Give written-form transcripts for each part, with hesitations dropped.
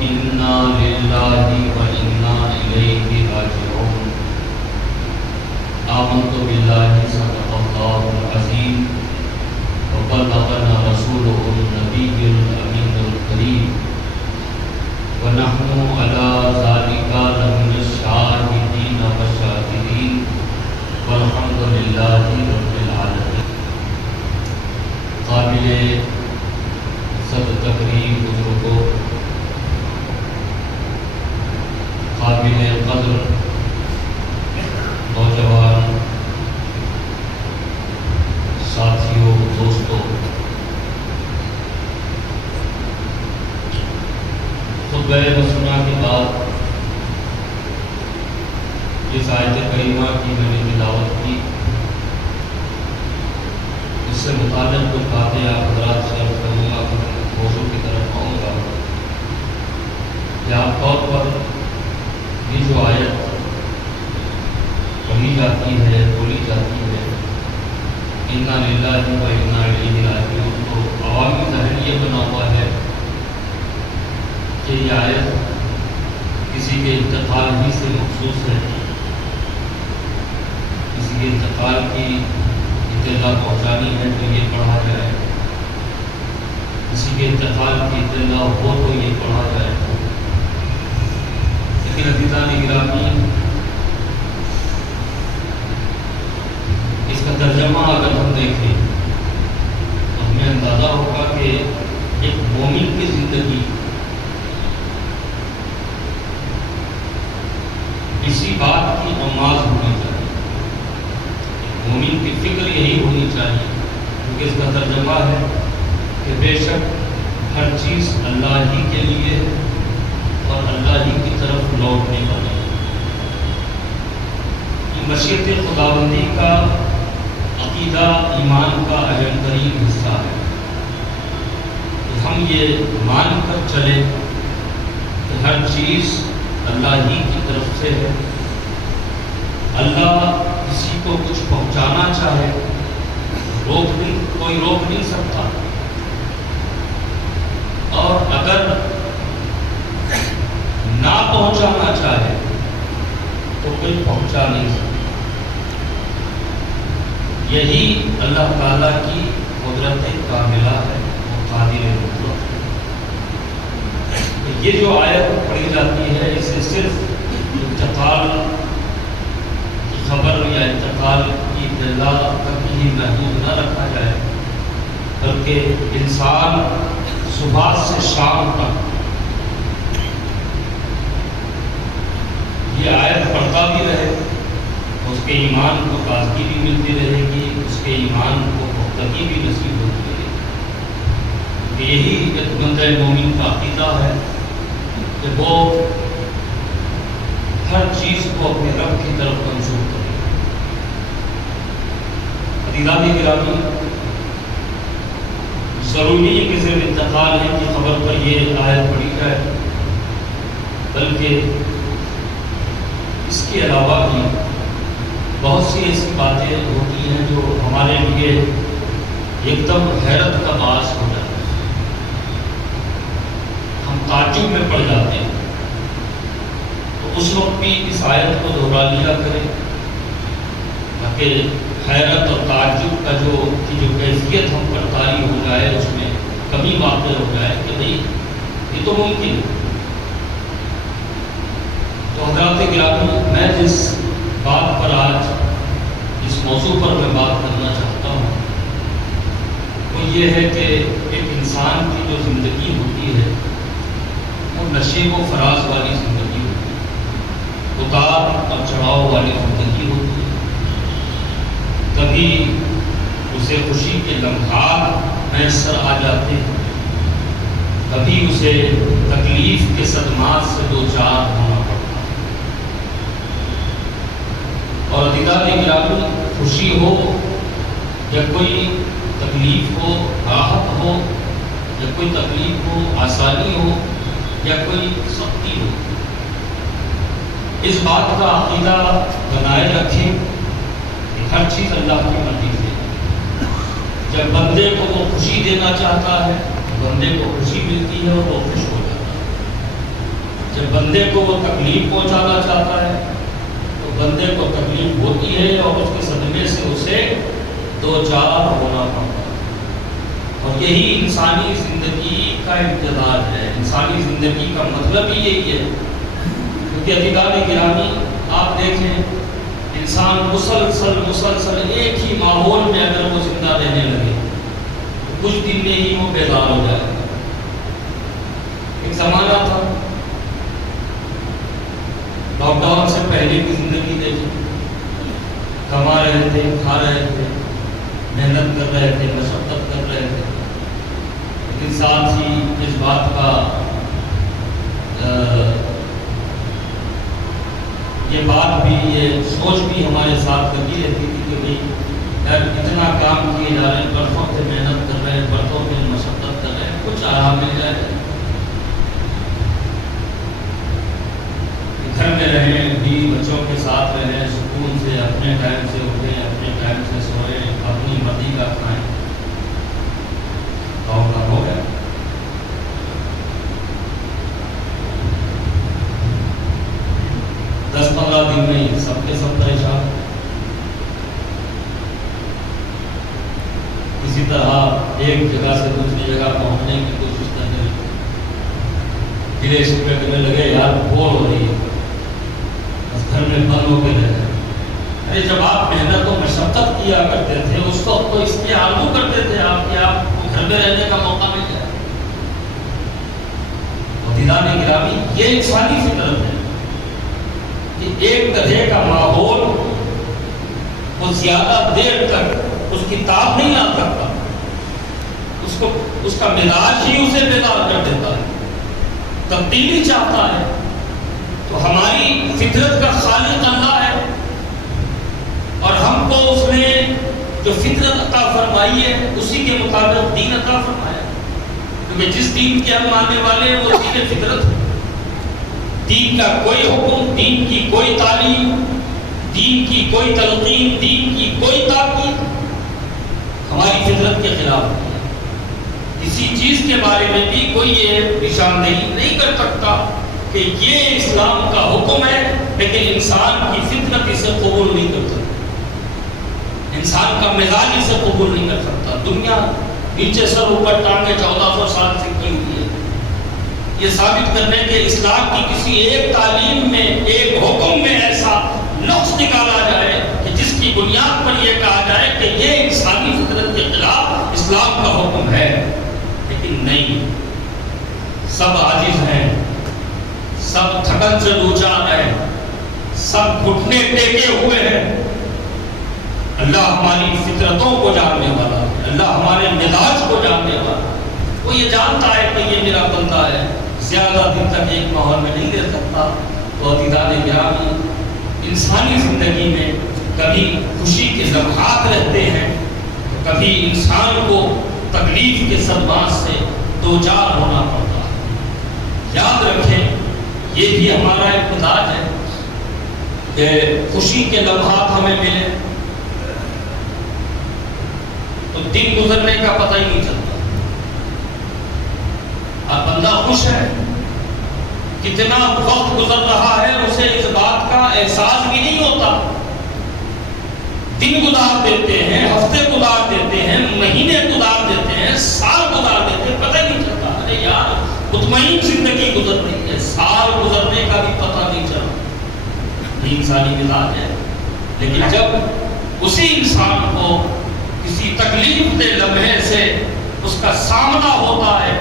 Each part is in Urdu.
إنا لله وإنا إليه راجعون آمنت بالله صدق الله العظيم وبلغنا رسوله النبي الأمين الكريم ونحن على ذلك لمن الشاهدين والشاكرين والحمد لله رب العالمين. قابل صد تقریم بزرگوں، قابل قدر نوجوان ساتھیوں، دوستوں، خطبہ مسنہ کے بعد اس آیت کریمہ کی میں نے تلاوت کی. اس سے متعلق کچھ باتیں آپ حضرات سے عرض کروں گا، موضوع کی طرف آؤں گا. یا طور پر یہ جو آیت پڑھی جاتی ہے، بولی جاتی ہے، انا للہ و انا الیہ راجعون، تو عوامی ذہن یہ بنا ہوا ہے کہ یہ آیت کسی کے انتقال ہی سے مخصوص ہے، کسی کے انتقال کی اطلاع پہنچانی ہے تو یہ پڑھا جائے، کسی کے انتقال کی اطلاع ہو تو یہ پڑھا جائے. لیکن عزیزان گرامی، اس کا ترجمہ اگر ہم دیکھیں تو ہمیں اندازہ ہوگا کہ ایک مومن کی زندگی اسی بات کی آماز ہونی چاہیے، مومن کی فکر یہی ہونی چاہیے، کیونکہ اس کا ترجمہ ہے کہ بے شک ہر چیز اللہ ہی کے لیے ہے اور اللہ ہی کی طرف لوٹنے والی ہے. یہ مشیت خداوندی کا عقیدہ ایمان کا اہم ترین حصہ ہے. کہ ہم یہ مان کر چلیں کہ ہر چیز اللہ ہی کی طرف سے ہے. اللہ کسی کو کچھ پہنچانا چاہے کوئی روک نہیں سکتا، اور اگر نہ پہنچانا چاہے تو کوئی پہنچا نہیں سکتا. یہی اللہ تعالیٰ کی قدرت کاملہ ہے اور قادر مطلق. یہ جو آیت پڑھی جاتی ہے اسے صرف انتقال کی خبر یا انتقال کی اطلاع تک ہی محدود نہ رکھا جائے، بلکہ انسان صبح سے شام تک یہ آیت پڑھتا بھی رہے، اس کے ایمان کو تازگی بھی ملتی رہے گی، اس کے ایمان کو پختگی بھی نصیب ہوتی رہے گی. یہی ایک بندہ مومن کا عقیدہ ہے کہ وہ ہر چیز کو اپنے رب کی طرف منسوب کرے. عزیزان گرامی، ضروری ہے کہ صرف انتقال ہے کی خبر پر یہ آیت پڑھی جائے، بلکہ اس کے علاوہ بھی بہت سی ایسی باتیں ہوتی ہیں جو ہمارے لیے ایک دم حیرت کا باعث ہو جاتا ہے. ہم تعجب میں پڑ جاتے ہیں، تو اس وقت بھی اس آیت کو دہرا لیا کریں تاکہ حیرت اور تعجب کا جو کیفیت ہم پر طاری ہو جائے، اس میں کمی واقع ہو جائے کہ نہیں یہ تو ممکن ہے. تو حضرات گرامی، میں جس بات پر آج اس موضوع پر میں بات کرنا چاہتا ہوں وہ یہ ہے کہ ایک انسان کی جو زندگی ہوتی ہے وہ نشیب و فراز والی زندگی ہوتی ہے، اتار اور چڑھاؤ والی زندگی ہوتی ہے. کبھی اسے خوشی کے لمحات میسر آ جاتے ہیں، کبھی اسے تکلیف کے صدمات سے دو چار ہونا پڑتا ہے. اور عزیزان گرامی، خوشی ہو یا کوئی تکلیف ہو، راحت ہو یا کوئی تکلیف ہو، آسانی ہو یا کوئی سختی ہو، اس بات کا عقیدہ بنائے رکھیں کہ ہر چیز اللہ کی مرضی سے. جب بندے کو وہ خوشی دینا چاہتا ہے، بندے کو خوشی ملتی ہے اور وہ خوش ہو جاتا ہے. جب بندے کو وہ تکلیف پہنچانا چاہتا ہے تو بندے کو تکلیف ہوتی ہے اور اس کے صدمے سے اسے دو چار ہونا پڑتا ہے. اور یہی انسانی زندگی کا امتزاج ہے. انسانی زندگی کا مطلب ہی یہی ہے. کیونکہ عزیزان گرامی آپ دیکھیں انسان مسلسل ایک ہی ماحول میں اگر وہ زندہ رہنے لگے تو کچھ دن میں ہی وہ بیدار ہو جائے. ایک زمانہ تھا لاک ڈاؤن سے پہلے کی زندگی دیکھیں, کما رہے تھے, کھا رہے تھے, محنت کر رہے تھے, مشقت کر رہے تھے, لیکن ساتھ ہی اس بات کا یہ بات بھی, یہ سوچ بھی ہمارے ساتھ لگی رہتی تھی کہ بھائی یار اتنا کام کیے جا رہے ہیں, برسوں سے محنت کر رہے ہیں, برسوں سے مشقت کر رہے ہیں, کچھ آرام مل جائے, گھر میں رہیں, بھی بچوں کے ساتھ رہیں, سکون سے اپنے ٹائم سے اٹھیں, اپنے ٹائم سے سوئیں, اپنی مرضی کا کھائیں. لاک ڈاؤن ہو گیا. 10-15 دن میں ہی سب کے سب پریشان. اسی طرح ایک جگہ سے دوسری جگہ پہنچنے کی کوشش کرنے لگے, گلے شکوے کرنے لگے, یار بور ہو رہی ہے, بس گھر میں بند ہو کے رہ جائے. ارے جب آپ محنت و مشقت کیا کرتے تھے اس وقت تو اس کے آرزو کرتے تھے آپ کہ آپ کو گھر میں رہنے کا موقع مل جائے. عزیزان گرامی یہ انسانی فطرت ہے کہ ایک طرح کا ماحول وہ زیادہ دیر تک اس کی تاب نہیں لا سکتا, اس کا مزاج ہی اسے بیدار کر دیتا ہے, تبدیلی چاہتا ہے. تو ہماری فطرت کا خالق اللہ ہے اور ہم کو اس نے جو فطرت عطا فرمائی ہے اسی کے مطابق دین عطا فرمایا, کیونکہ جس دین کے ہم ماننے والے ہیں وہ دین فطرت ہے. دین کا کوئی حکم, دین کی کوئی تعلیم, دین کی کوئی تلقین, دین کی کوئی تاکید ہماری فطرت کے خلاف ہے. کسی چیز کے بارے میں بھی کوئی یہ نشاندہی نہیں کر سکتا کہ یہ اسلام کا حکم ہے, لیکن انسان کی فطرت اسے قبول نہیں کر سکتا, انسان کا مزاج اسے قبول نہیں کر سکتا. دنیا نیچے سر اوپر ٹانگے 1400 سال سے کی ہوئی ہے یہ ثابت کرنے کے اسلام کی کسی ایک تعلیم میں, ایک حکم میں ایسا نقص نکالا جائے کہ جس کی بنیاد پر یہ کہا جائے کہ یہ انسانی فطرت کے خلاف اسلام کا حکم ہے. لیکن نہیں, سب عاجز ہیں, سب تھکن سے دوچار ہیں, سب گھٹنے ٹیکے ہوئے ہیں. اللہ ہماری فطرتوں کو جاننے والا ہے, اللہ ہمارے مزاج کو جاننے والا ہے. وہ یہ جانتا ہے کہ یہ میرا بندہ ہے, زیادہ دن تک ایک ماحول میں نہیں رہ سکتا. تو عزیزان گرامی انسانی زندگی میں کبھی خوشی کے لمحات رہتے ہیں, کبھی انسان کو تکلیف کے صدمات سے دوچار ہونا پڑتا ہے. یاد رکھیں یہ بھی ہمارا ایک مزاج ہے کہ خوشی کے لمحات ہمیں ملے تو دن گزرنے کا پتہ ہی نہیں چلتا. اب بندہ خوش ہے, کتنا وقت گزر رہا ہے اسے اس بات کا احساس بھی نہیں ہوتا. دن گزار دیتے ہیں, ہفتے گزار دیتے ہیں, مہینے گزار دیتے ہیں, سال گزار دیتے ہیں, پتہ ہی نہیں چلتا. ارے یار مطمئن زندگی گزر رہی ہے, سال گزرنے کا بھی پتہ نہیں چلا. یہ انسانی مزاج ہے. لیکن جب اسی انسان کو کسی تکلیف دہ لمحے سے اس کا سامنا ہوتا ہے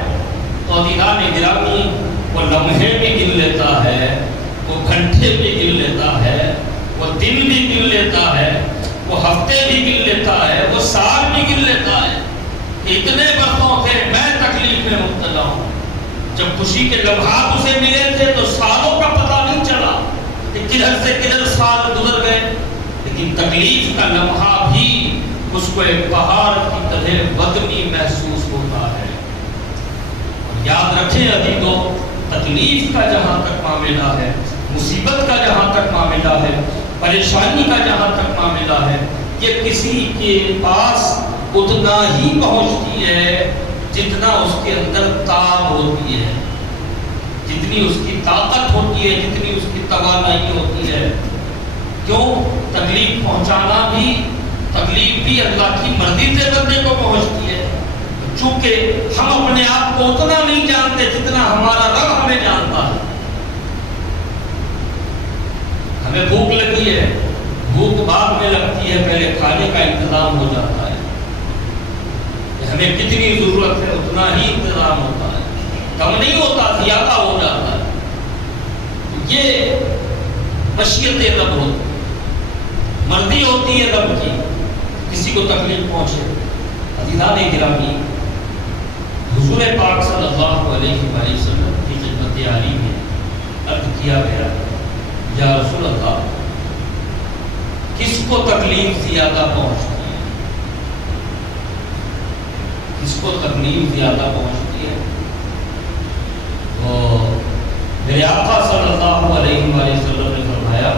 تو عزیزان گرامی وہ لمحے بھی گن لیتا ہے, وہ گھنٹے بھی گن لیتا ہے, وہ دن بھی گن لیتا ہے, وہ ہفتے بھی گن لیتا ہے, وہ سال بھی گن لیتا ہے. اتنے برسوں سے میں تکلیف میں مبتلا ہوں. جب خوشی کے لمحات اسے ملے تھے تو سالوں کا پتہ نہیں چلا کہ کدھر سے کدھر سال گزر گئے. لیکن تکلیف کا لمحہ بھی اس کو ایک پہاڑ کی طرح وزنی محسوس ہوتا ہے. یاد رکھیں عزیزو, تکلیف کا جہاں تک معاملہ ہے, مصیبت کا جہاں تک معاملہ ہے, پریشانی کا جہاں تک معاملہ ہے, یہ کسی کے پاس اتنا ہی پہنچتی ہے جتنا اس کے اندر تاب ہوتی ہے, جتنی اس کی طاقت ہوتی ہے، جتنی اس کی توانائی ہوتی ہے. کیوں؟ تکلیف پہنچانا بھی، تکلیف بھی اللہ کی مرضی سے بندے کو پہنچتی ہے. چونکہ ہم اپنے آپ کو اتنا نہیں جانتے جتنا ہمارا رب ہمیں جانتا ہے. ہمیں بھوک لگی ہے، بھوک بعد میں لگتی ہے، پہلے کھانے کا انتظام ہو جاتا ہے. ہمیں کتنی ضرورت ہے اتنا ہی انتظام ہوتا ہے، کم نہیں ہوتا، زیادہ ہو جاتا ہے. یہ مشیت رب ہوتی ہے، مرضی ہوتی ہے رب کی کسی کو تکلیف پہنچے. عزیزان گرامی، حضور پاک صلی اللہ علیہ وسلم کی خدمت عالی میں عرض کیا گیا، یا رسول اللہ، کس کو تکلیف زیادہ پہنچتی ہے؟ کس کو تکلیف زیادہ پہنچتی ہے؟ تو میرے آقا صلی اللہ علیہ وسلم نے فرمایا،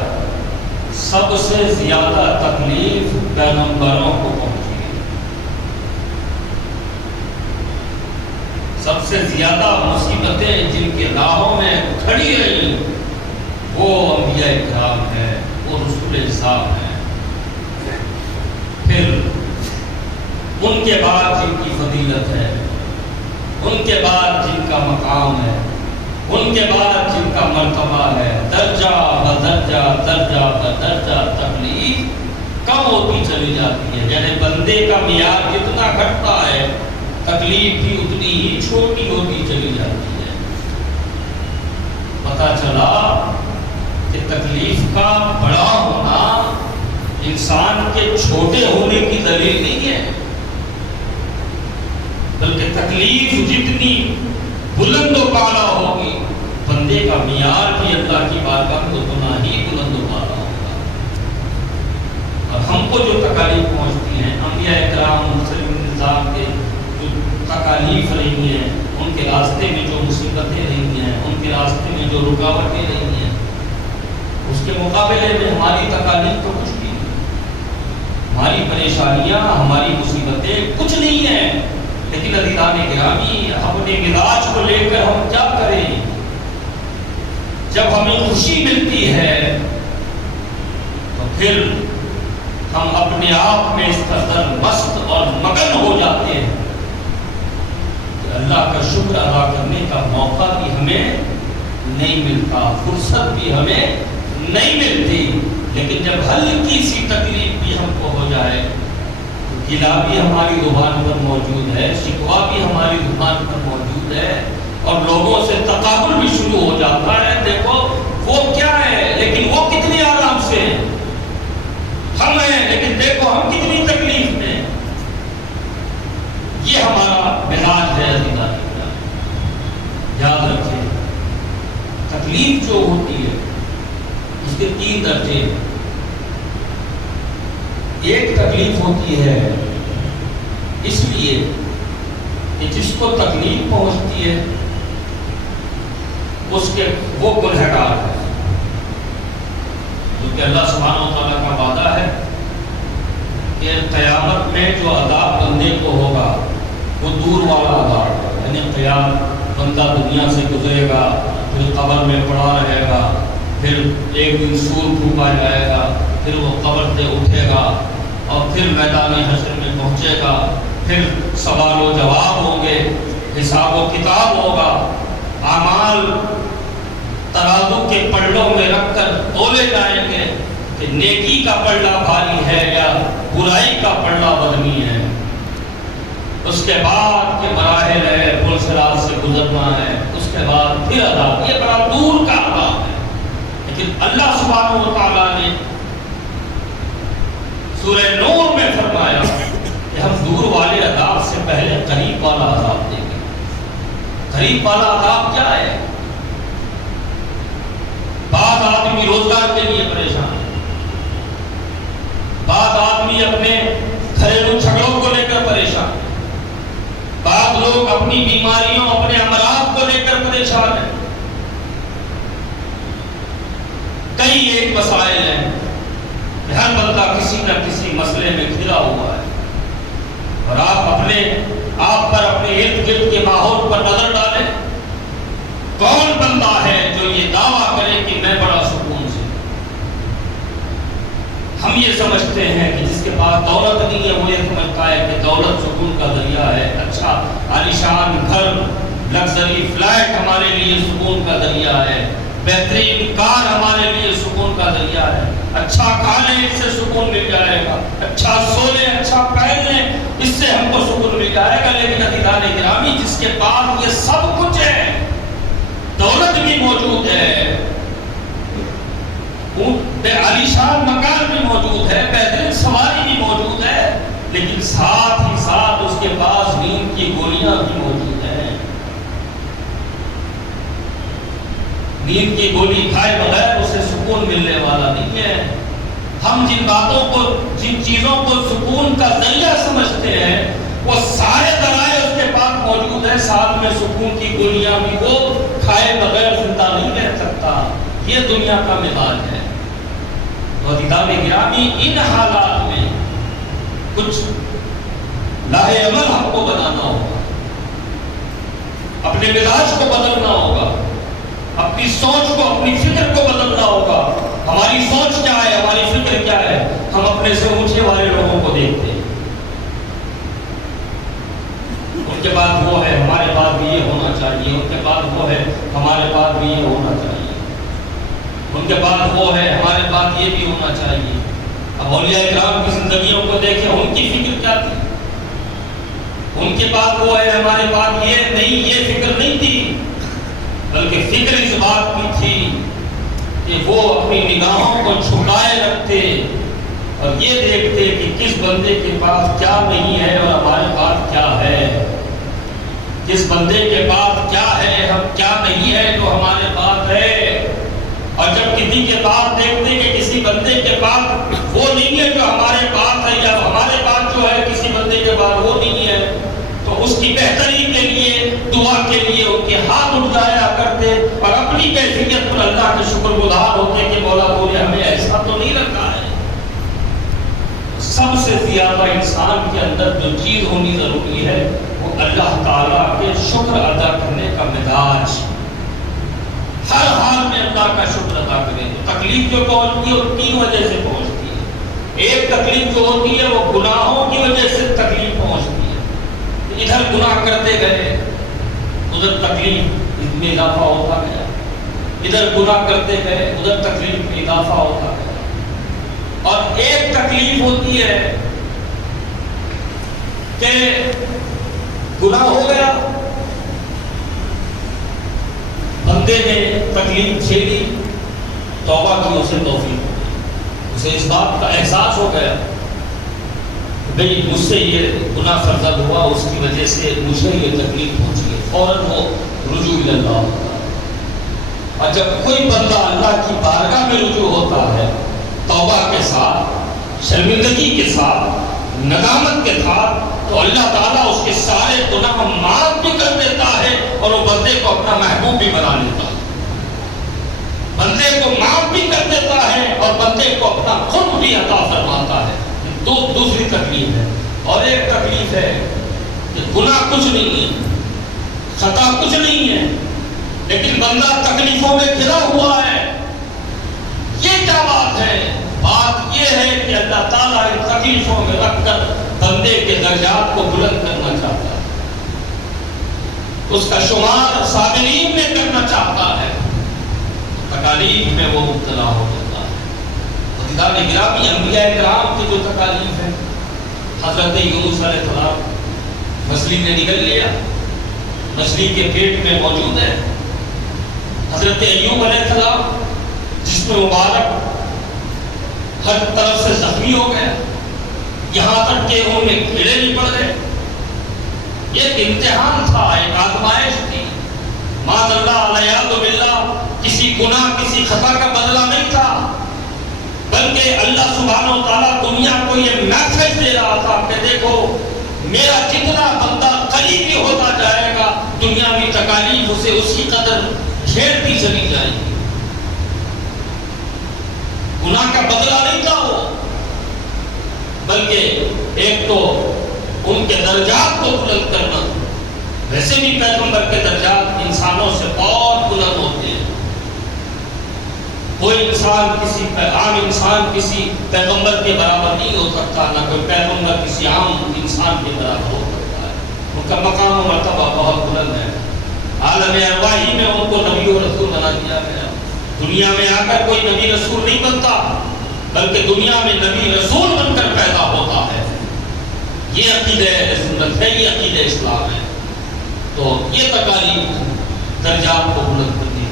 سب سے زیادہ تکلیف پیغمبروں کو پہنچی ہے. سب سے زیادہ مصیبتیں جن کے راہوں میں کھڑی رہی وہ انبیاء کرام ہیں، وہ رسول صاحب ہیں. پھر ان کے بعد جن کی فضیلت ہے، ان کے بعد جن کا مقام ہے، ان کے بعد جن کا مرتبہ ہے، درجہ بدرجہ، درجہ بدرجہ تکلیف کم ہوتی چلی جاتی ہے. یعنی بندے کا معیار جتنا گھٹتا ہے، تکلیف بھی اتنی ہی چھوٹی ہوتی چلی جاتی ہے. پتہ چلا کہ تکلیف کا بڑا ہونا انسان کے چھوٹے ہونے کی دلیل نہیں ہے، بلکہ تکلیف جتنی بلند و بالا ہوگی، بندے کا معیار بھی اللہ کی بارگاہ میں اتنا ہی بلند و بالا ہوگا. اور ہم کو جو تکالیف پہنچتی ہیں، انبیاء کرام مسلم نظام کے جو تکالیف رہی ہیں، ان کے راستے میں جو مصیبتیں رہی ہیں، ان کے راستے میں جو رکاوٹیں رہی ہیں، اس کے مقابلے میں ہماری تکالیف تو کچھ نہیں، ہماری پریشانیاں، ہماری مصیبتیں کچھ نہیں ہیں. لیکن عزیزان گرامی، اپنے مزاج کو لے کر ہم کیا کریں؟ جب ہمیں خوشی ملتی ہے تو پھر ہم اپنے آپ میں اس قدر مست اور مگن ہو جاتے ہیں کہ اللہ کا شکر ادا کرنے کا موقع بھی ہمیں نہیں ملتا، فرصت بھی ہمیں نہیں ملتی. لیکن جب ہلکی سی تکلیف بھی ہم کو ہو جائے، گلا بھی ہماری زبان پر موجود ہے، شکوہ بھی ہماری زبان پر موجود ہے، اور لوگوں سے تقابل بھی شروع ہو جاتا ہے. دیکھو وہ کیا ہے لیکن وہ کتنی آرام سے ہیں، ہم ہیں لیکن دیکھو ہم کتنی تکلیف میں. یہ ہمارا مزاج ہے. یاد رکھیں، تکلیف جو ہوتی ہے اس کے 3 درجے. ایک تکلیف ہوتی ہے اس لیے کہ جس کو تکلیف پہنچتی ہے اس کے وہ گنہگار ہے، کیونکہ اللہ سبحانہ و تعالیٰ کا وعدہ ہے کہ قیامت میں جو عذاب بندے کو ہوگا وہ دور والا عذاب ہے. یعنی قیامت بندہ دنیا سے گزرے گا، پھر قبر میں پڑا رہے گا، پھر ایک دن سور پھونکا جائے گا، پھر وہ قبر سے اٹھے گا اور پھر میدان حشر میں پہنچے گا. پھر سوال و جواب ہوں گے، حساب و کتاب ہوگا، اعمال ترازو کے پلڑوں میں رکھ کر تولے جائیں گے کہ نیکی کا پلڑا بھاری ہے یا برائی کا پلڑا وزنی ہے. اس کے بعد کے مراحل ہے، پل صراط سے گزرنا ہے، اس کے بعد پھر عذاب. یہ بڑا دور کا عذاب ہے. لیکن اللہ سبحانہ و تعالیٰ نے سورہ نور میں فرمایا کہ ہم دور والے عذاب سے پہلے قریب والا عذاب دیں گے. قریب والا عذاب کیا ہے؟ بعض آدمی روزگار کے لیے پریشان ہے، بعض آدمی اپنے گھریلو جھگڑوں کو لے کر پریشان ہے، بعض لوگ اپنی بیماریوں، اپنے امراض کو لے کر پریشان ہیں. کئی ایک مسائل ہیں، ہر بندہ کسی نہ کسی مسئلے میں گھرا ہوا ہے. اور آپ پر اپنے ارد گرد کے ماحول پر نظر ڈالیں، کون بندہ ہے جو یہ دعویٰ کرے کہ میں بڑا سکون سے؟ ہم یہ سمجھتے ہیں کہ جس کے پاس دولت نہیں ہے وہ یہ سمجھتا ہے کہ دولت سکون کا ذریعہ ہے. اچھا عالیشان گھر، لگژری فلائٹ ہمارے لیے سکون کا ذریعہ ہے، بہترین کار ہمارے لیے سکون کا ذریعہ ہے. اچھا کھا لیں اس سے سکون مل جائے گا، اچھا سو لیں، اچھا پہن لیں اس سے ہم کو سکون مل جائے گا. لیکن عزیزان گرامی جس کے پاس یہ سب کچھ ہے، دولت بھی موجود ہے، عالیشان مکان بھی موجود ہے، بہترین سواری بھی موجود ہے، لیکن ساتھ ہی ساتھ اس کے پاس نیند کی گولیاں بھی موجود ہیں. نیند کی گولی کھائے بغیر اسے سکون ملنے والا نہیں ہے. ہم جن باتوں کو، جن چیزوں کو سکون کا ذریعہ سمجھتے ہیں، وہ سارے ذرائع اس کے پاس موجود ہیں، ساتھ میں سکون کی گولیاں بھی. وہ کھائے بغیر زندہ نہیں رہ سکتا. یہ دنیا کا مزاج ہے. عزیزان گرامی ان حالات میں کچھ لاہ عمل ہم کو بنانا ہوگا، اپنے مزاج کو بدلنا ہوگا، اپنی سوچ کو، اپنی فکر کو بدلنا ہوگا. ہماری سوچ کیا ہے، ہماری فکر کیا ہے؟ ہم اپنے سے اونچے والے لوگوں کو دیکھتے ہیں، ان کے بعد وہ ہے، ہمارے پاس بھی یہ ہونا چاہیے، ان کے بعد وہ ہے، ہمارے پاس بھی یہ ہونا چاہیے، ان کے بعد وہ ہے، ہمارے پاس یہ بھی ہونا چاہیے. اب اولیاء کرام کی زندگیوں کو دیکھیں، ان کی فکر کیا تھی؟ ان کے پاس وہ ہے، ہمارے پاس یہ نہیں، یہ فکر نہیں تھی، بلکہ فکر اس بات کی تھی کہ وہ اپنی نگاہوں کو جھکائے رکھتے اور یہ دیکھتے کہ کس بندے کے پاس کیا نہیں ہے اور ہمارے پاس کیا ہے. کس بندے کے پاس کیا ہے، ہم کیا نہیں ہے جو ہمارے پاس ہے. اور جب کسی کے پاس دیکھتے کہ کسی بندے کے پاس وہ نہیں ہے جو ہمارے پاس ہے، یا ہمارے پاس جو ہے کسی بندے کے پاس وہ نہیں ہے، تو اس کی بہتری کے لیے، دعا کے لیے ان کے ہاتھ اٹھ جایا کرتے اور اپنی کیفیت پر اللہ کے شکر گزار ہوتے کہ مولا تو نے ہمیں ایسا تو نہیں رکھا ہے. سب سے زیادہ انسان کے اندر جو چیز ہونی ضروری ہے وہ اللہ تعالیٰ کے شکر ادا کرنے کا مزاج. ہر حال میں اللہ کا شکر ادا کریں. تکلیف جو پہنچتی ہے وہ تین وجہ سے پہنچتی ہے. ایک تکلیف جو ہوتی ہے وہ گناہوں کی وجہ سے تکلیف پہنچتی ہے. ادھر گناہ کرتے گئے، ادھر تکلیف میں اضافہ ہوتا گیا، ادھر گناہ کرتے گئے، ادھر تکلیف میں اضافہ ہوتا گیا. اور ایک تکلیف ہوتی ہے کہ گناہ ہو گیا، بندے نے تکلیف جھیلی، توبہ کی اسے توفیق، اسے اس بات کا احساس ہو گیا بھئی مجھ سے یہ گناہ سرزد ہوا، اس کی وجہ سے مجھے یہ تکلیف پہنچی ہے. فوراً وہ رجوع اللہ ہوتا ہے. اور جب کوئی بندہ اللہ کی بارگاہ میں رجوع ہوتا ہے توبہ کے ساتھ، شرمندگی کے ساتھ، ندامت کے ساتھ، تو اللہ تعالیٰ اس کے سارے گناہ معاف بھی کر دیتا ہے اور وہ بندے کو اپنا محبوب بھی بنا لیتا ہے. بندے کو معاف بھی کر دیتا ہے اور بندے کو اپنا قرب بھی عطا فرماتا ہے. دوسری تکلیف ہے. اور ایک تکلیف ہے کہ گناہ کچھ نہیں ہے، خطا کچھ نہیں ہے، لیکن بندہ تکلیفوں میں گھرا ہوا ہے. یہ کیا بات ہے؟ بات یہ ہے کہ اللہ تعالیٰ ان تکلیفوں میں رکھ کر بندے کے درجات کو بلند کرنا چاہتا ہے، اس کا شمار صابرین میں کرنا چاہتا ہے. تکالیف میں وہ مبتلا ہو جاتا ہے. عزیزان گرامی انبیاء کرام کی جو تکالیف ہے، حضرت یونس علیہ السلام مچھلی نے نگل لیا، مچھلی کے پیٹ میں موجود ہے. حضرت ایوب علیہ السلام جس میں مبارک ہر طرف سے زخمی ہو گئے، یہاں تک کہ انہوں نے کیڑے بھی پڑ گئے. یہ ایک امتحان تھا، ایک آزمائش تھی. معاذ اللہ علیہ باللہ کسی گناہ، کسی خطا کا بدلہ نہیں تھا، بلکہ اللہ سبحانہ و تعالیٰ دنیا کو یہ میسج دے رہا تھا کہ دیکھو میرا جتنا بندہ قریبی ہوتا جائے گا، دنیاوی تکالیف اسے اسی قدر گھیرتی چلی جائے گی. گناہ کا بدلہ نہیں تھا وہ، بلکہ ایک تو ان کے درجات کو بلند کرنا. ویسے بھی پیغمبر کے درجات انسانوں سے بہت کوئی انسان عام انسان کسی پیغمبر کے برابر نہیں ہو سکتا، نہ کوئی پیغمبر کسی عام انسان کے برابر ہو سکتا ہے۔ ان کا مقام و مرتبہ بہت بلند ہے۔ عالم ارواحی میں ان کو نبی و رسول بنا دیا گیا۔ دنیا میں آ کر کوئی نبی رسول نہیں بنتا، بلکہ دنیا میں نبی رسول بن کر پیدا ہوتا ہے۔ یہ عقیدہ سنت ہے، یہ عقیدہ اسلام ہے۔ تو یہ تکالیف درجات کو بلند کرتی ہے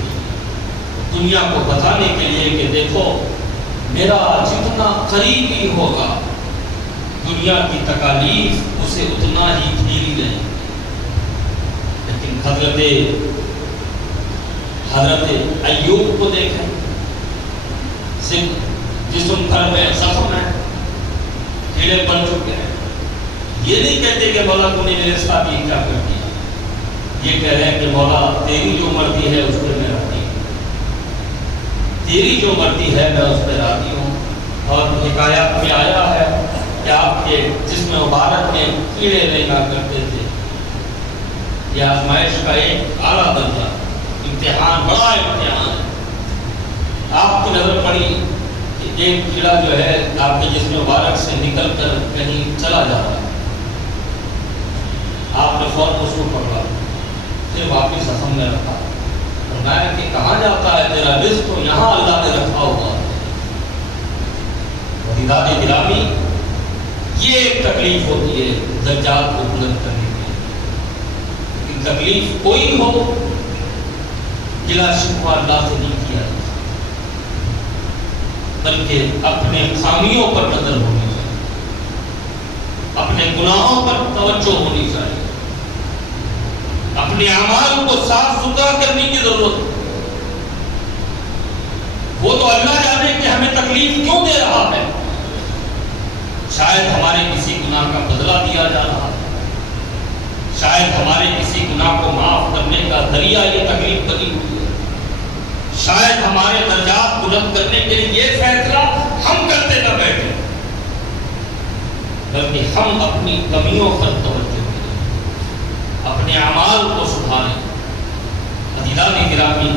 دنیا کو بتانے کے لیے کہ دیکھو میرا جتنا قریبی ہوگا دنیا کی تکالیف اسے اتنا ہی گھیری گئی۔ لیکن حضرت ایوب کو دیکھیں، جسم بھر میں زخم ہے، کیڑے بن چکے ہیں۔ یہ نہیں کہتے کہ مولا تو نے میرے ساتھ یہ کیا کر دیا، یہ کہہ رہے ہیں کہ مولا تیری جو مرضی ہے اس پہ میں راضی ہوں، تیری جو مرضی ہے میں اس پہ راضی ہوں۔ اور حکایات میں آیا ہے کہ آپ کے جسم مبارک میں کیڑے لگا کرتے تھے۔ یہ آزمائش کا ایک اعلیٰ درجہ، امتحان، بڑا امتحان ہے۔ آپ کی نظر پڑی کہ ایک کیڑا جو ہے آپ کے جسم مبارک سے نکل کر کہیں چلا جا رہا ہے، آپ نے فوراً اس کو پکڑا، پھر واپس زخم میں رکھا، فرمایا کہ کہاں جاتا ہے تیرا رزق، تو یہاں اللہ نے رکھا ہوا ہے۔ عزیزان گرامی، یہ ایک تکلیف ہوتی ہے درجات کو بلند کرنے کی۔ لیکن تکلیف کوئی ہو گلا شکوہ اللہ سے نہیں کیا جاتا، بلکہ اپنے خامیوں پر نظر ہونی چاہیے، اپنے گناہوں پر توجہ ہونی چاہیے، اپنے اعمال کو صاف ستھرا کرنے کی ضرورت ہے۔ وہ تو اللہ جانے کہ ہمیں تکلیف کیوں دے رہا ہے، شاید ہمارے کسی گناہ کا بدلہ دیا جا رہا ہے، شاید ہمارے کسی گناہ کو معاف کرنے کا ذریعہ یہ تکلیف بنی ہوئی ہے، شاید ہمارے درجات بلند کرنے کے لیے یہ فیصلہ ہم کرتے نہ بیٹھے، بلکہ ہم اپنی کمیوں پر توجہ دیں، اپنے اعمال کو سدھاریں۔ عزیزان گرامی،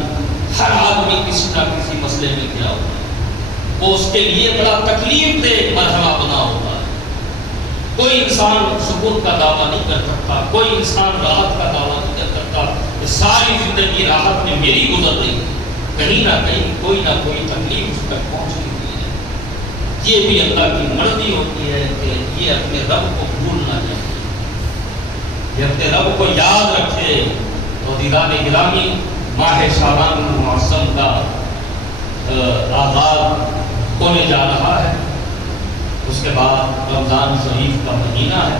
ہر آدمی کسی نہ کسی مسئلے میں گرا ہوتا ہے، وہ اس کے لیے بڑا تکلیف دہ مرحلہ بنا ہوتا ہے۔ کوئی انسان سکون کا دعویٰ نہیں کر سکتا، کوئی انسان راحت کا دعویٰ نہیں کر سکتا کہ ساری زندگی راحت میں میری گزر رہی ہے، کہیں نہ کہیں کوئی نہ کوئی تکلیف اس تک پہنچ رہی ہے۔ یہ بھی اللہ کی مرضی ہوتی ہے کہ یہ اپنے رب کو بھول نہ جائے، یہ اپنے رب کو یاد رکھے۔ تو عزیزان گرامی، ماہ شعبان المعظم کا آغاز ہونے جا رہا ہے، اس کے بعد رمضان شریف کا مہینہ ہے۔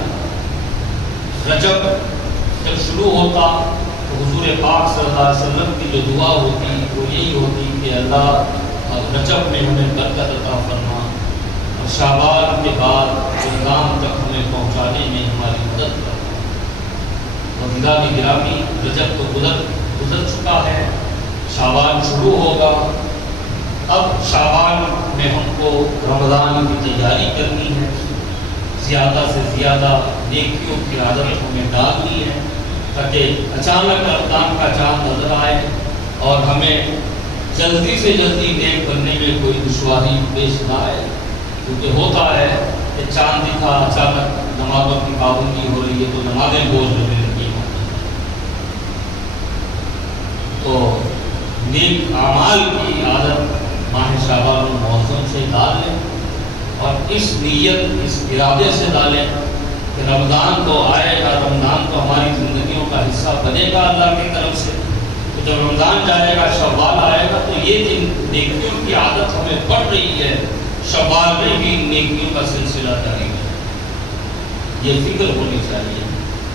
رجب جب شروع ہوتا تو حضور پاک صلی اللہ علیہ وسلم کی جو دعا ہوتی وہ یہی ہوتی کہ اللہ رجب میں ہمیں برکت عطا فرما، اور شعبان کے بعد رمضان تک ہمیں پہنچانے میں ہماری مدد کرنا۔ اور عزیزان گرامی، رجب تو گزر چکا ہے، شعبان شروع ہوگا۔ اب شعبان میں ہم کو رمضان کی تیاری کرنی ہے، زیادہ سے زیادہ نیکیوں کی عادت ہمیں ڈالنی ہے، تاکہ اچانک رمضان کا چاند نظر آئے اور ہمیں جلدی سے جلدی نیک بننے میں کوئی دشواری پیش نہ آئے۔ کیونکہ ہوتا ہے کہ چاند دکھا، اچانک نمازوں کی پابندی ہو رہی ہے تو نمازیں بوجھ لگنے لگی ہیں۔ تو نیک اعمال کی عادت ماہ شعبان المعظم سے ڈال لیں، اور اس نیت، اس ارادے سے ڈالیں کہ رمضان تو آئے گا، رمضان تو ہماری زندگیوں کا حصہ بنے گا اللہ کی طرف سے۔ تو جب رمضان جائے گا، شوال آئے گا، تو یہ جن نیکیوں کی عادت ہمیں بڑھ رہی ہے، شوال میں بھی نیکیوں کا سلسلہ جاری ہے، یہ فکر ہونی چاہیے۔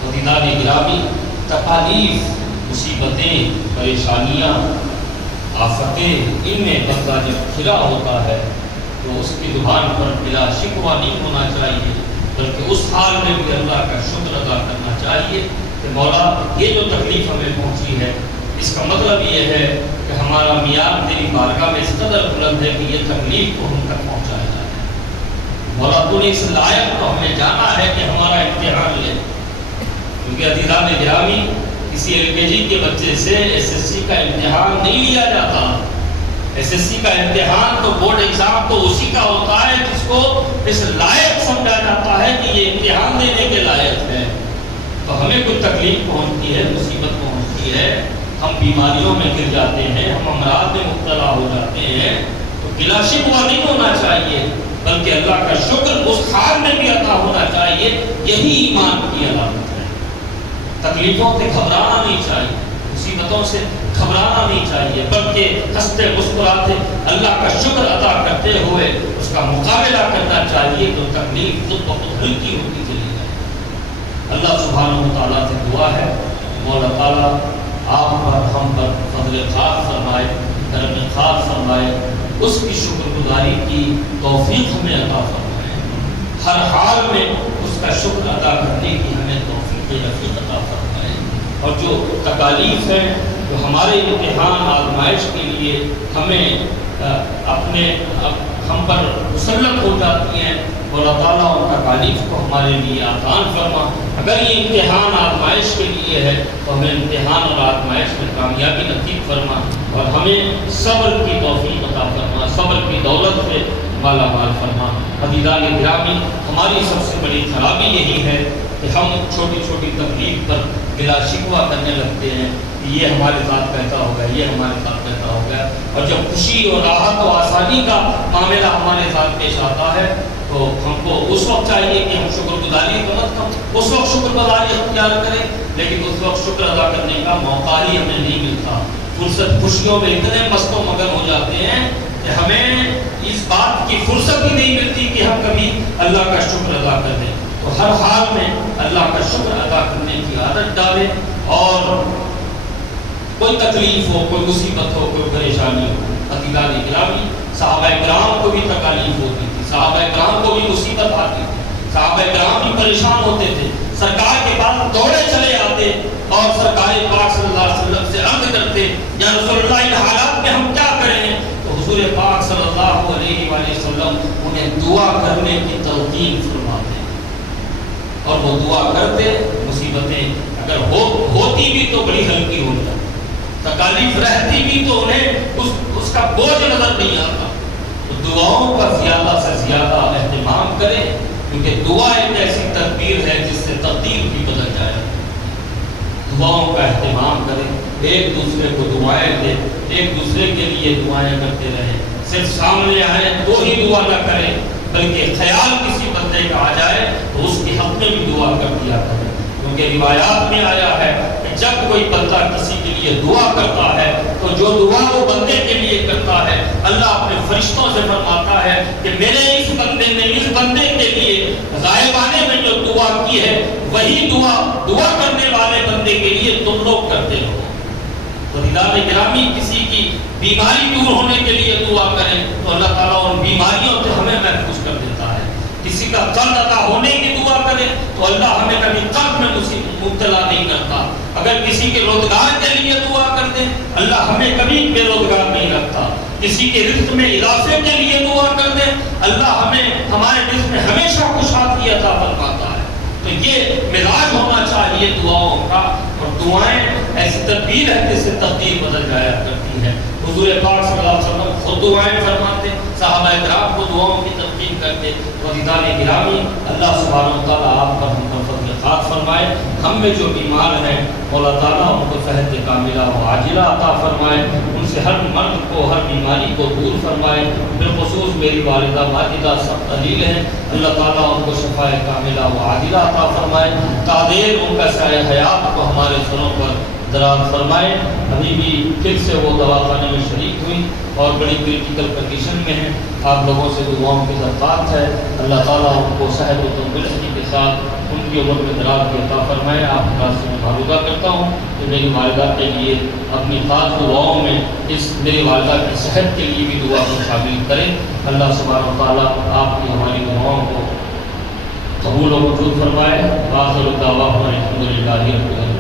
عزیزان گرامی، تکالیف، مصیبتیں، پریشانیاں، آفتیں، ان میں بندہ جب کھلا ہوتا ہے تو اس کی زبان پر بلا شکوہ نہیں ہونا چاہیے، بلکہ اس حال میں بھی اللہ کا شکر ادا کرنا چاہیے کہ مولا یہ جو تکلیف ہمیں پہنچی ہے، اس کا مطلب یہ ہے کہ ہمارا میعاد تیری بارگاہ میں اس قدر بلند ہے کہ یہ تکلیف کو ہم تک پہنچایا جائے۔ مولا تو نے اس لائق تو ہمیں جانا ہے کہ ہمارا امتحان لے، کیونکہ عزیزان گرامی، کسی LKG کے بچے سے SSC کا امتحان نہیں لیا جاتا۔ SSC کا امتحان تو بورڈ ایگزام تو اسی کا ہوتا ہے جس کو اس لائق سمجھا جاتا ہے کہ یہ امتحان دینے کے لائق ہے. تو ہمیں کوئی تکلیف پہنچتی ہے، مصیبت پہنچتی ہے، ہم بیماریوں میں گر جاتے ہیں، ہم امراض میں مبتلا ہو جاتے ہیں، تو گلا شکوہ نہیں ہونا چاہیے، بلکہ اللہ کا شکر اس حال میں بھی عطا ہونا چاہیے. یہی ایمان کی علامت ہے. تکلیفوں سے گھبرانا نہیں چاہیے، مصیبتوں سے گھبرانا نہیں چاہیے، بلکہ ہنستے مسکراتے اللہ کا شکر ادا کرتے ہوئے اس کا مقابلہ کرنا چاہیے. تو تکلیف خود بخود ہلکی ہوتی چلی جائے. اللہ سبحانہ و تعالیٰ سے دعا ہے مولا تعالیٰ آپ پر ہم پر فضل خاص فرمائے، کرم خاص فرمائے، اس کی شکر گزاری کی توفیق ہمیں عطا فرمائے، ہر حال میں اس کا شکر ادا کرنے کی ہمیں توفیق رفیق عطا فرمائے. اور جو تکالیف ہیں جو ہمارے امتحان آزمائش کے لیے ہمیں ہم پر مسلط ہو جاتی ہیں، اللہ تعالیٰ ان تکالیف کو ہمارے لیے آسان فرما. اگر یہ امتحان آزمائش کے لیے ہے تو ہمیں امتحان اور آزمائش میں کامیابی نصیب فرما، اور ہمیں صبر کی توفیق عطا فرما، صبر کی دولت سے مالا مال فرما. عزیزان گرامی، ہماری سب سے بڑی خرابی یہی ہے کہ ہم چھوٹی چھوٹی تکلیف پر گلا شکوہ کرنے لگتے ہیں کہ یہ ہمارے ساتھ کیسا ہو گیا، یہ ہمارے ساتھ کیسا ہو گیا. اور جب خوشی اور راحت و آسانی کا معاملہ ہمارے ساتھ پیش آتا ہے تو ہم کو اس وقت چاہیے کہ ہم شکر گزاری اس وقت شکر گزاری اختیار کریں، لیکن اس وقت شکر ادا کرنے کا موقع ہی ہمیں نہیں ملتا. فرصت خوشیوں میں اتنے مست و مگن ہو جاتے ہیں کہ ہمیں اس بات کی فرصت ہی نہیں ملتی کہ ہم کبھی اللہ کا شکر ادا کر دیں. تو ہر حال میں اللہ کا شکر ادا کرنے کی عادت ڈالیں، اور کوئی تکلیف ہو، کوئی مصیبت ہو، کوئی پریشانی ہو. عزیزان گرامی، صحابہ کرام کو بھی تکالیف ہوتی تھی، صحابہ کرام کو بھی مصیبت آتی تھی، صحابہ کرام بھی پریشان ہوتے تھے، سرکار کے پاس دوڑے چلے آتے اور سرکار پاک صلی اللہ علیہ وسلم سے عرض کرتے یا رسول اللہ ان حالات میں ہم کیا کریں؟ تو حضور پاک صلی اللہ علیہ وسلم انہیں دعا کرنے کی تلقین فرماتے اور وہ دعا کرتے. مصیبتیں اگر ہوتی بھی تو بڑی ہلکی ہو جاتی، تکالیف رہتی بھی تو انہیں اس کا بوجھ نظر نہیں آتا. تو دعاؤں کا زیادہ سے زیادہ اہتمام کریں، کیونکہ دعا ایک ایسی تدبیر ہے جس سے تقدیر بھی بدل جائے. دعاؤں کا اہتمام کریں، ایک دوسرے کو دعائیں دیں، ایک دوسرے کے لیے دعائیں کرتے رہیں. صرف سامنے آئے تو ہی دعا نہ کریں، بلکہ خیال کسی بندے کا آ جائے تو اس کے حق میں بھی دعا کر دیا کریں. کیونکہ روایات میں آیا ہے کہ جب کوئی بندہ کسی کے لیے دعا کرتا ہے تو جو دعا وہ بندے کے لیے کرتا ہے اللہ اپنے فرشتوں سے فرماتا ہے کہ میرے اس بندے نے اس بندے کے لیے غائبانے میں جو دعا کی ہے وہی دعا کرنے والے بندے کے لیے تم لوگ کرتے ہو. تو عزیزان گرامی، کسی کی بیماری دور ہونے کے لیے دعا کریں تو اللہ تعالیٰ ان بیماریوں سے ہمیں محفوظ کر دیتا ہے. کسی کا قرض ادا ہونے کی دعا کریں تو اللہ ہمیں کبھی قرض میں مبتلا نہیں کرتا. اگر کسی کے روزگار کے لیے دعا کر دیں اللہ ہمیں کبھی بے روزگار نہیں رکھتا. کسی کے رزق میں اضافے کے لیے دعا کر دیں اللہ ہمیں ہمارے رزق میں ہمیشہ خوشحالی عطا فرماتا ہے. تو یہ مزاج ہونا چاہیے دعاؤں کا، اور دعائیں ایسی تدبیر ہے جس سے تقدیر بدل جایا کرتی ہے. حضور پاک صلی اللہ علیہ وسلم خود دعائیں فرماتے، صحابہ کرام کو دعاؤں کی تلقین کرتے. عزیزان گرامی، اللہ سبحانہ و تعالیٰ آپ پر ہم پر فضل خاص فرمائے. ہم میں جو بیمار ہیں مولا تعالیٰ ان کو صحت کاملہ و عاجلہ عطا فرمائے، ان سے ہر مرض کو، ہر بیماری کو دور فرمائے. بالخصوص میری والدہ ماجدہ سخت علیل ہیں، اللہ تعالیٰ ان کو شفاء کاملہ و عاجلہ عطا فرمائے. تادیر ان کا سایہ حیات کو ہمارے سروں پر دراز فرمائے. ابھی بھی پھر سے وہ دواخانے میں شریک ہوئی اور بڑی کریٹیکل کنڈیشن میں ہیں. آپ لوگوں سے دعاؤں کی درخواست ہے اللہ تعالیٰ ان کو صحت و تندرستی کے ساتھ ان کی عمر میں دراز کی عطا فرمائے. آپ کے پاس سے میں معلومہ کرتا ہوں کہ میری والدہ کے لیے اپنی خاص دعاؤں میں اس میری والدہ کی صحت کے لیے بھی دعا کو شامل کریں. اللہ سبحانہ و تعالیٰ آپ کی ہماری دعاؤں کو قبول و منظور فرمائے. آخر دعوانا الحمدللہ رب العالمین.